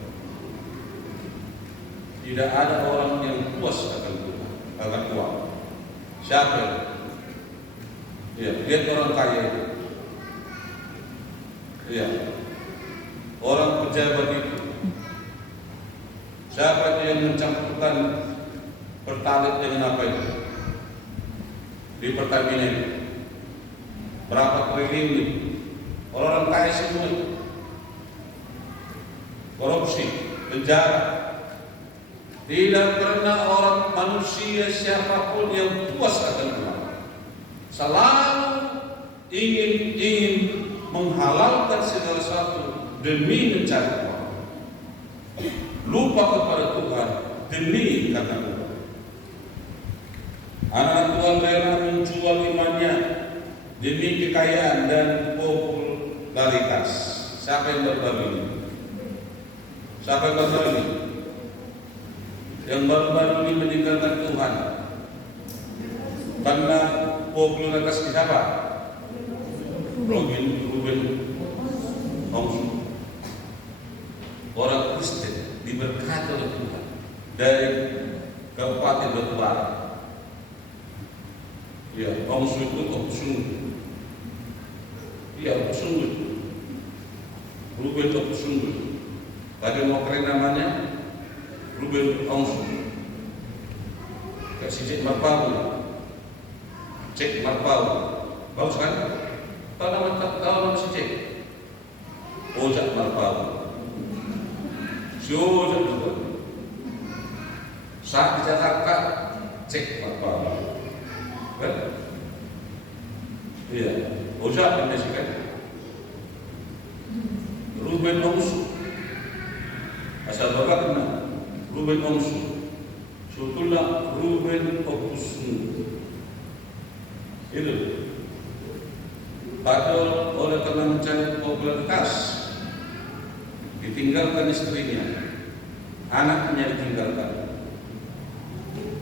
Tidak ada orang yang puas akan Tuhan, akan uang. Siapa? Ya, lihat orang kaya itu. Ya, orang pejabat itu. Siapa yang mencampurkan Pertalite dengan apa itu? Di Pertamina itu. Berapa triliun itu? Orang kaya semua itu. Korupsi, penjara. Tidak pernah orang manusia siapapun yang puas akan uang. Selalu ingin menghalalkan segala sesuatu demi mencari uang. Lupa kepada Tuhan demi karena uang. Anak Tuhan rela menjual imannya demi kekayaan dan popularitas. Siapa yang baru-baru ini? Siapa yang baru-baru ini? Yang baru-baru ini meninggalkan Tuhan karena popularitas siapa? Ruben Ongsu. Orang Kristen diberkati oleh Tuhan dari Kabupaten Batubara. Ya, Ongsu itu Okusunggu. Iya, Okusunggu. Ruben Okusunggu. Tapi mau keren namanya Ruben Ongsu. Kasih Cek Marpau. Cek Marpau. Bagus kan? Tahu nama si Cek? Ojak Marpau. Si Ojak juga. Saat di Jakarta, Cek Marpau. Kan? Iya. Ojak ini sih kan? Ruben Ongsu. Asal bapak kenal. Ruben Ongsu. Sebetulnya Ruben Ongsu. Itu. Padahal oleh karena mencari popularitas ditinggalkan istrinya, anaknya ditinggalkan,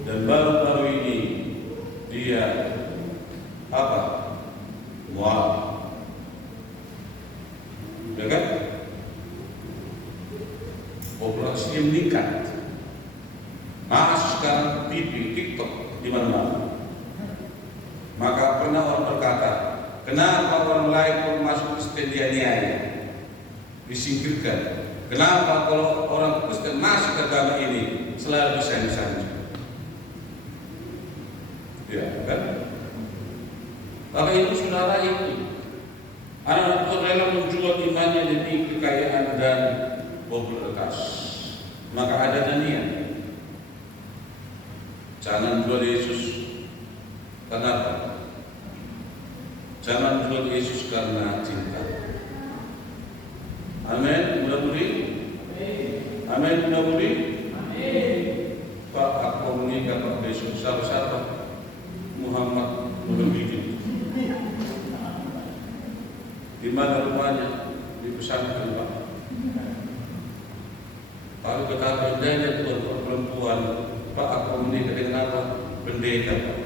dan baru-baru ini dia apa? Mual, ya kan? Populasinya meningkat. Sekarang TV, TikTok di mana-mana. Maka pernah orang berkata, kenapa orang lain masuk Kristen dianiaya, disingkirkan? Kenapa kalau orang Kristen masuk ke agama ini selalu disanjung? Ya kan? Bapak Ibu Saudara itu, anak Tuhan rela menjual imannya demi kekayaan dan popularitas. Maka ada niat. Jangan jual Yesus. Kenapa? Jangan jual Yesus karena cinta. Amin. Mudah-mudi. Amin. Mudah-mudi. Pak aku menikah Pak besok siapa? Muhammad Muhammad. Di mana rumahnya? Di pesantren Pak. Kalau kata pendeta tuan perempuan, Pak aku menikah dengan apa? Pendeta Pak.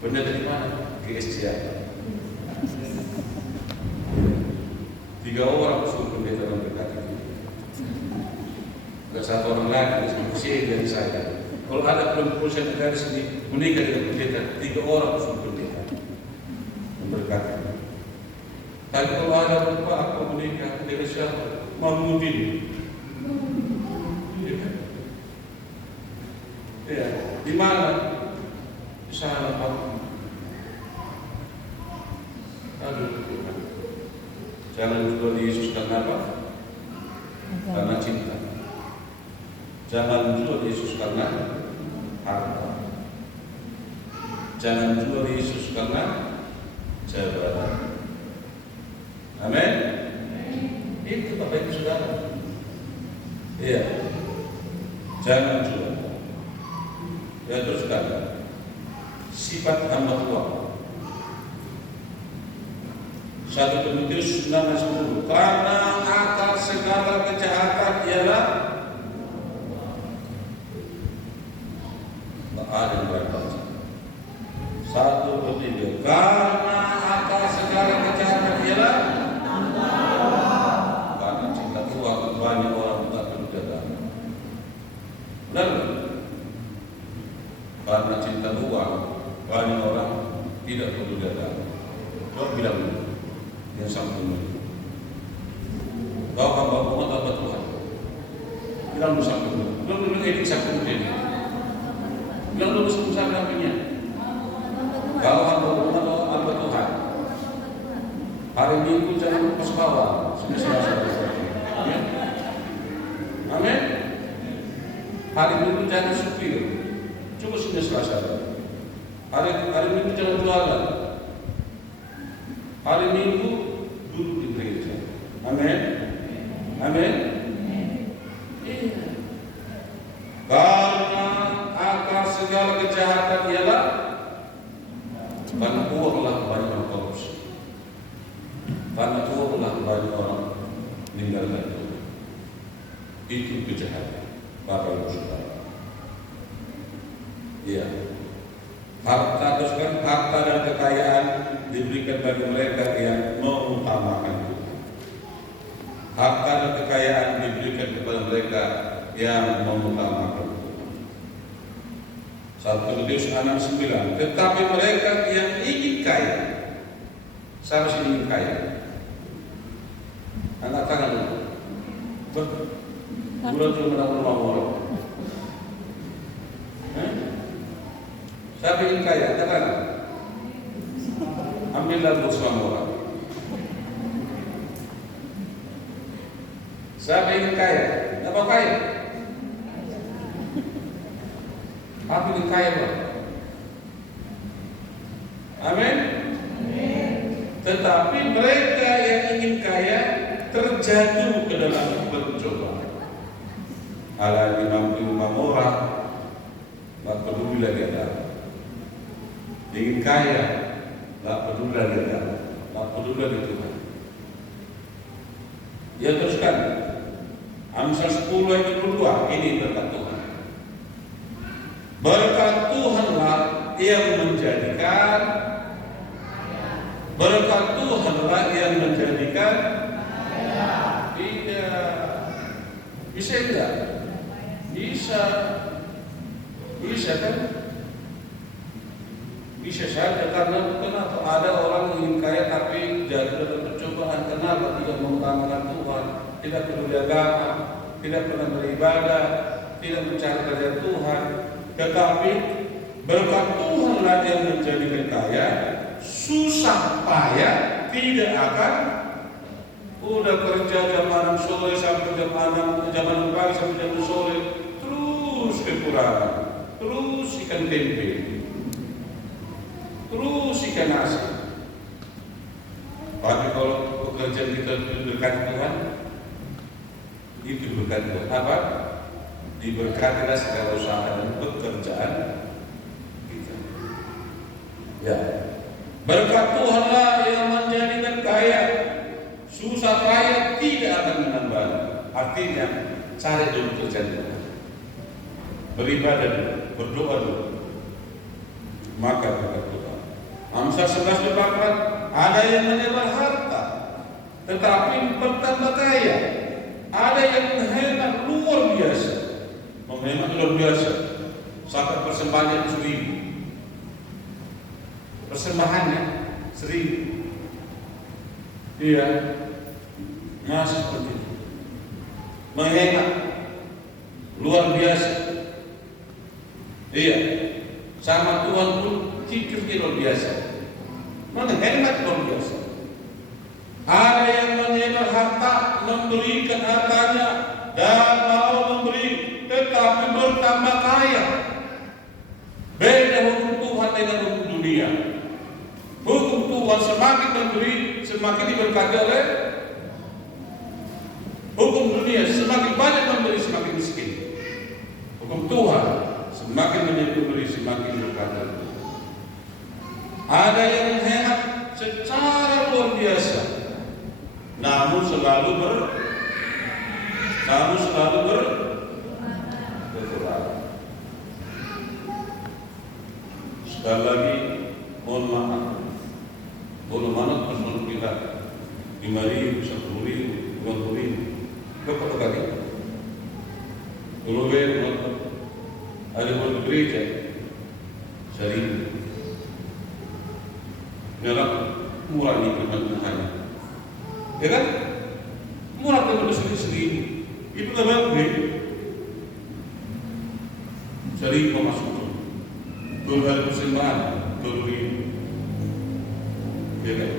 Pendeta di mana? GSCA. 3 orang suruh pendeta dan berkata ada 1 orang lagi masih dari saya. Kalau ada perempuan saya dari sini menikah dengan pendeta, 3 orang suruh pendeta dan berkata. Tapi kalau ada lupa aku menikah dengan siapa? Mahmudin. Iya kan? Ya, di mana? Di sana Pak. Aduh, jangan jual Yesus karena apa? Karena cinta. Jangan jual Yesus karena harta. Jangan jual Yesus karena jabatan. Amin. Itu Bapak Ibu Saudara. Iya. Jangan jual. Ya teruskan. Sifat hamba Tuhan. 1 Timotius 6:10. Karena akar segala kejahatan ialah ada yang berkata 1:3. Karena akar segala kejahatan ialah karena cinta uang banyak orang tak berjalan. Benar? Karena cinta uang banyak orang tidak berjalan. Kau bilang yang sama ini. Kau hamba umat hamba Tuhan. Bilang lu sama dulu. Bilang dulu ini sama dulu. Bilang dulu sama namanya. Kau hamba umat hamba Tuhan. Hari Minggu jangan lupa sekolah. Sudah selesai. Ya. Amin. Hari Minggu jangan supir. Coba sudah selesai. Hari Minggu jangan jualan. Hari Minggu duduk di gereja. Amin. Amin. Karena akar segala kejahatan ialah karena uanglah banyak orang korupsi. Karena uanglah banyak orang meninggalkan Tuhan. Itu kejahatan. Bapak Ibu Saudara. Iya. Harta teruskan, harta dan kekayaan diberikan bagi mereka yang mengutamakan Tuhan. Harta dan kekayaan diberikan kepada mereka yang mengutamakan Tuhan. 1 Timotius 6:9. Tetapi mereka yang ingin kaya, siapa sih ingin kaya? Angkat tangan dulu. Bulan cuma menang orang. Siapa ingin kaya? Katakan. Ambillah untuk semua orang. Siapa ingin kaya? Apa kaya? Aku ingin kaya, Pak. Amin. Tetapi mereka yang ingin kaya terjatuh ke dalam pencobaan. Ala imam murah, tak peduli lagi ada. Ingin kaya, tak peduli lagi ada, tak peduli lagi Tuhan. Ya teruskan. Amsal 10 ayat 22. Ini berkat Tuhan. Berkat Tuhanlah yang menjadikan. Berkat Tuhanlah yang menjadikan. Tidak. Bisa enggak? Bisa. Bisa kan? Bisa saja karena kenapa ada orang ingin kaya tapi jatuh dalam percobaan. Kenapa? Tidak mengutamakan Tuhan, tidak peduli agama, tidak pernah beribadah, tidak mencari kerja Tuhan. Tetapi berkat Tuhanlah yang menjadikan kaya, susah payah tidak akan. Udah kerja jam 6 sore sampai jam 6 pagi sampai jam 2 sore, terus kekurangan, terus ikan tempe, terus ikan nasi. Tapi kalau pekerjaan kita berkat Tuhan, itu berkat Tuhan. Apa? Diberkatilah segala usaha dan pekerjaan kita. Ya, berkat Tuhanlah yang menjadikan kaya, susah payah tidak akan menambah. Artinya cari dulu kerjaan Tuhan, beribadah dulu, berdoa dulu, maka berkat Tuhan. Amsal 11:4. Ada yang menyebar harta tetapi bertambah kaya, ada yang menghemat luar biasa. Menghemat luar biasa sampai persembahannya 1.000, persembahannya 1.000. Iya, masih seperti itu. menghemat luar biasa. Iya, sama Tuhan pun zikirnya luar biasa, menghemat luar biasa. Ada yang menyebar harta, memberikan hartanya dan mau memberi, tetapi bertambah kaya. Beda hukum Tuhan dengan hukum dunia. Hukum Tuhan semakin memberi, semakin diberkati oleh. Hukum dunia semakin banyak memberi, semakin miskin. Hukum Tuhan semakin memberi, semakin berkati. Ada yang menghemat secara luar biasa, namun selalu berkurang. Sekali lagi, mohon maaf, boleh mana personal kita 5.000, 10.000, 20.000. Berapa kali? Dulu ada di gereja, sering dalam murah nih Tuhan, ya kan? Murah teman sendiri, itu nggak baik. Sering masuk tuh hari persembahan, tuh ya kan?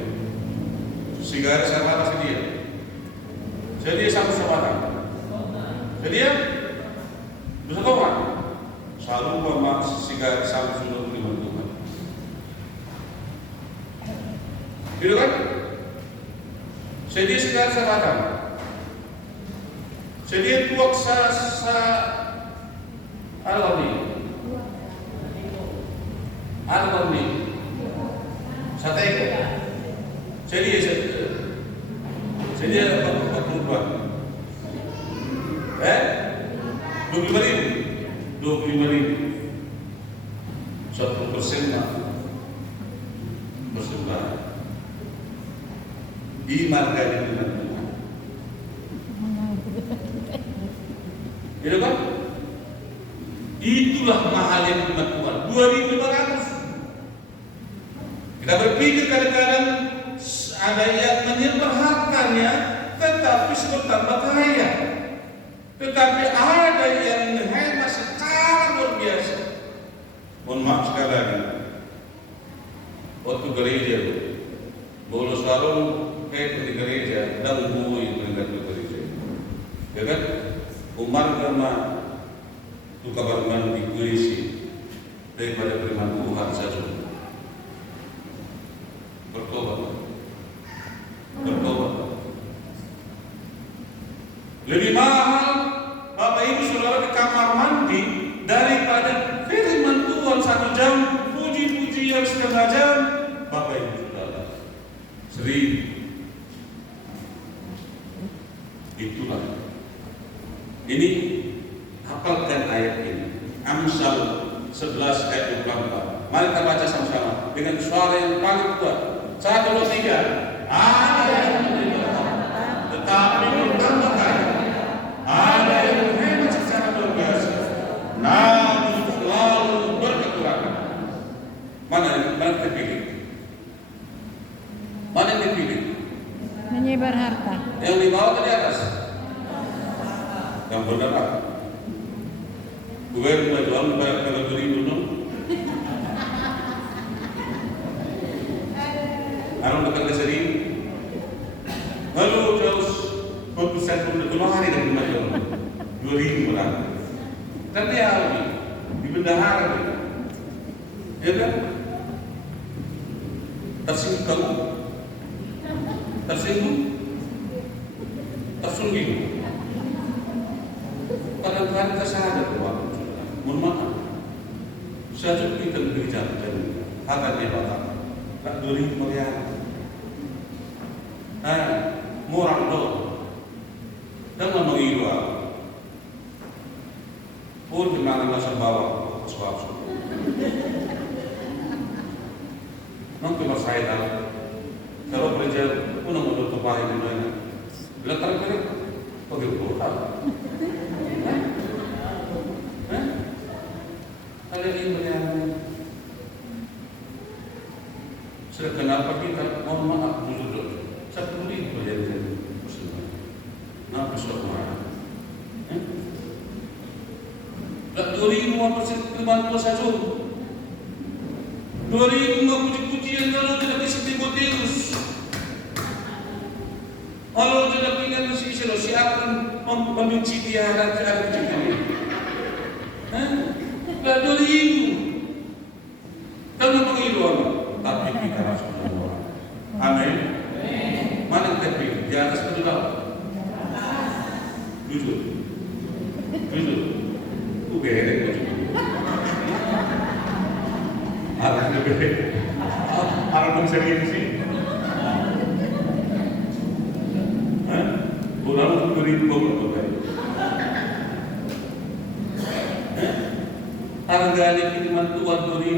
Sehingga sama sedia. Jadi satu sahabat. Jadi ya bisa kawan. Selalu memang sehingga sama sudah terima Tuhan. Gitu kan? Jadi sekarang sahabat. Jadi tuak sa alami. Sateko. Jadi apa perubahan? 25.000. 1% lah. Persembahan. Dimarkai dengan Tuhan. Gitu kan? Itulah mahalnya nikmat Tuhan. 2.500. Kita berpikir kadang-kadang ada yang menyebar hartanya, tetapi bertambah kaya. Tetapi ada yang menghemat secara luar biasa. Mohon maaf sekali lagi. Waktu gereja, bolos sarung kayak di gereja, dan bui berangkat ke gereja. Ya kan? Umar karena itu kabar mandi berisi daripada firman Tuhan saja. Bertobat. Lebih mahal Bapak Ibu Saudara di kamar mandi daripada firman Tuhan 1 jam, puji-pujian setengah jam. Bapak Ibu Saudara, sering itulah. Ini hafalkan ayat ini. Amsal 11 ayat 24. Mari kita baca sama-sama dengan suara yang paling kuat. 1, 2, 3. Ada yang menerima harta, tetapi bertambah kaya. Ada yang menghemat secara luar biasa, namun selalu berkekurangan. Mana yang dipilih? Mana yang dipilih? Menyebar harta. Yang di bawah atau di atas? Yang benar. Gue jual bayar kalau 2.000 dong. Alam dekat ke sini. Lalu terus perpisahan pun 2 hari dari Major 2.000 orang. Kan dia alami di bendahara gitu. Ya kan? Tersinggung. Kadang-kadang kita sadar bahwa mohon maaf, saya juga kita berbicara dan akan dia batal. Tak 2.000 miliar. Murah dong. Dan mengiwa. Pun kenal masa bawah sebab. Nanti mas saya tahu. Kalau kerja pun mau tutup hari di mana. Bila terkait, bagaimana? Ada ini yang sudah kenapa kita mohon maaf dulu 10.000 jadi kenapa semua 2000 apa sih firman Tuhan saja. 2000 puji-pujian kalau tidak bisa Timotius. Kalau tidak ingat si siapa membenci dia dan cara kecil. Lah 2000. Kamu mengilu tapi kita harus berdoa. Amin. Mana kita pilih? Di atas atau di bawah? Jujur. Beda. Arahnya beda. Arah serius sih. Orang beri bau Argani firman Tuhan beri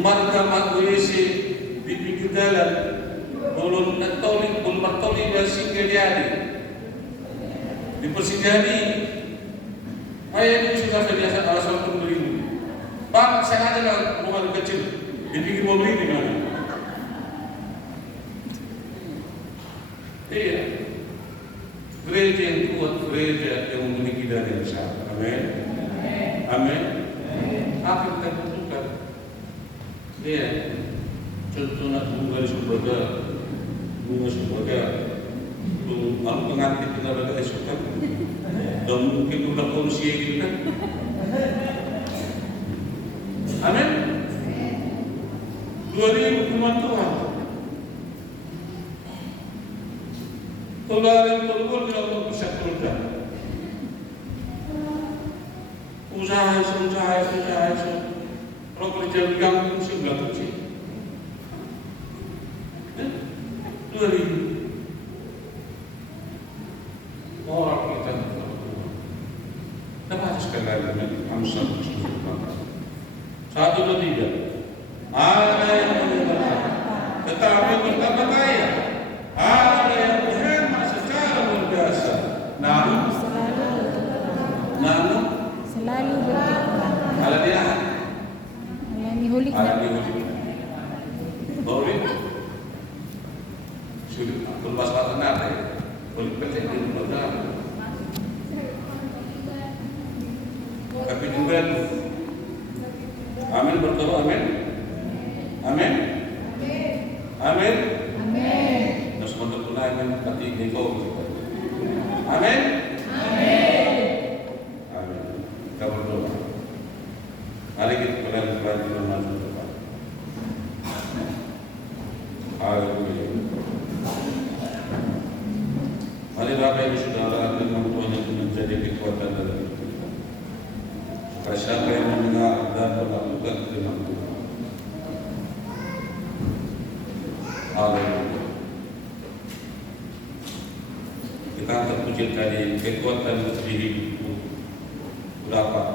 marga maguisi di pinggir jalan belum bertoli masih kejadi di persigani ayah itu sudah biasa alasan untuk beri Pak saya ada rumah kecil di pinggir mobil ini mana iya gereja yang kuat gereja yang memiliki dana yang besar amin apa yang kita butuhkan iya contohnya bunga di surga lalu pengantin kita berada di surga dan mungkin udah kondisi gitu kan amin 2000 firman Tuhan Tularan telur tidak untuk bisa kerja usaha kalau kerja di kampung sih nggak kecil 2000 orang kita dapat sekali dengan Amsal satu atau tiga ada yang meninggalkan tetapi bertambah kaya ada yang berhemat secara luar biasa namun selalu berkekuatan alami hulik Bauri sudah berpasangan nada berpecah di belakang tapi juga amin berdoa amin dan semoga tunai amin hati deko amin kita berdoa mari kita pelan-pelan maju ke depan haleluya mari Bapak Ibu Saudara firman Tuhan itu menjadi kekuatan dalam hidup kita supaya siapa yang mendengar dan melakukan firman Tuhan haleluya kita terpuji tadi kekuatan di hidupku berapa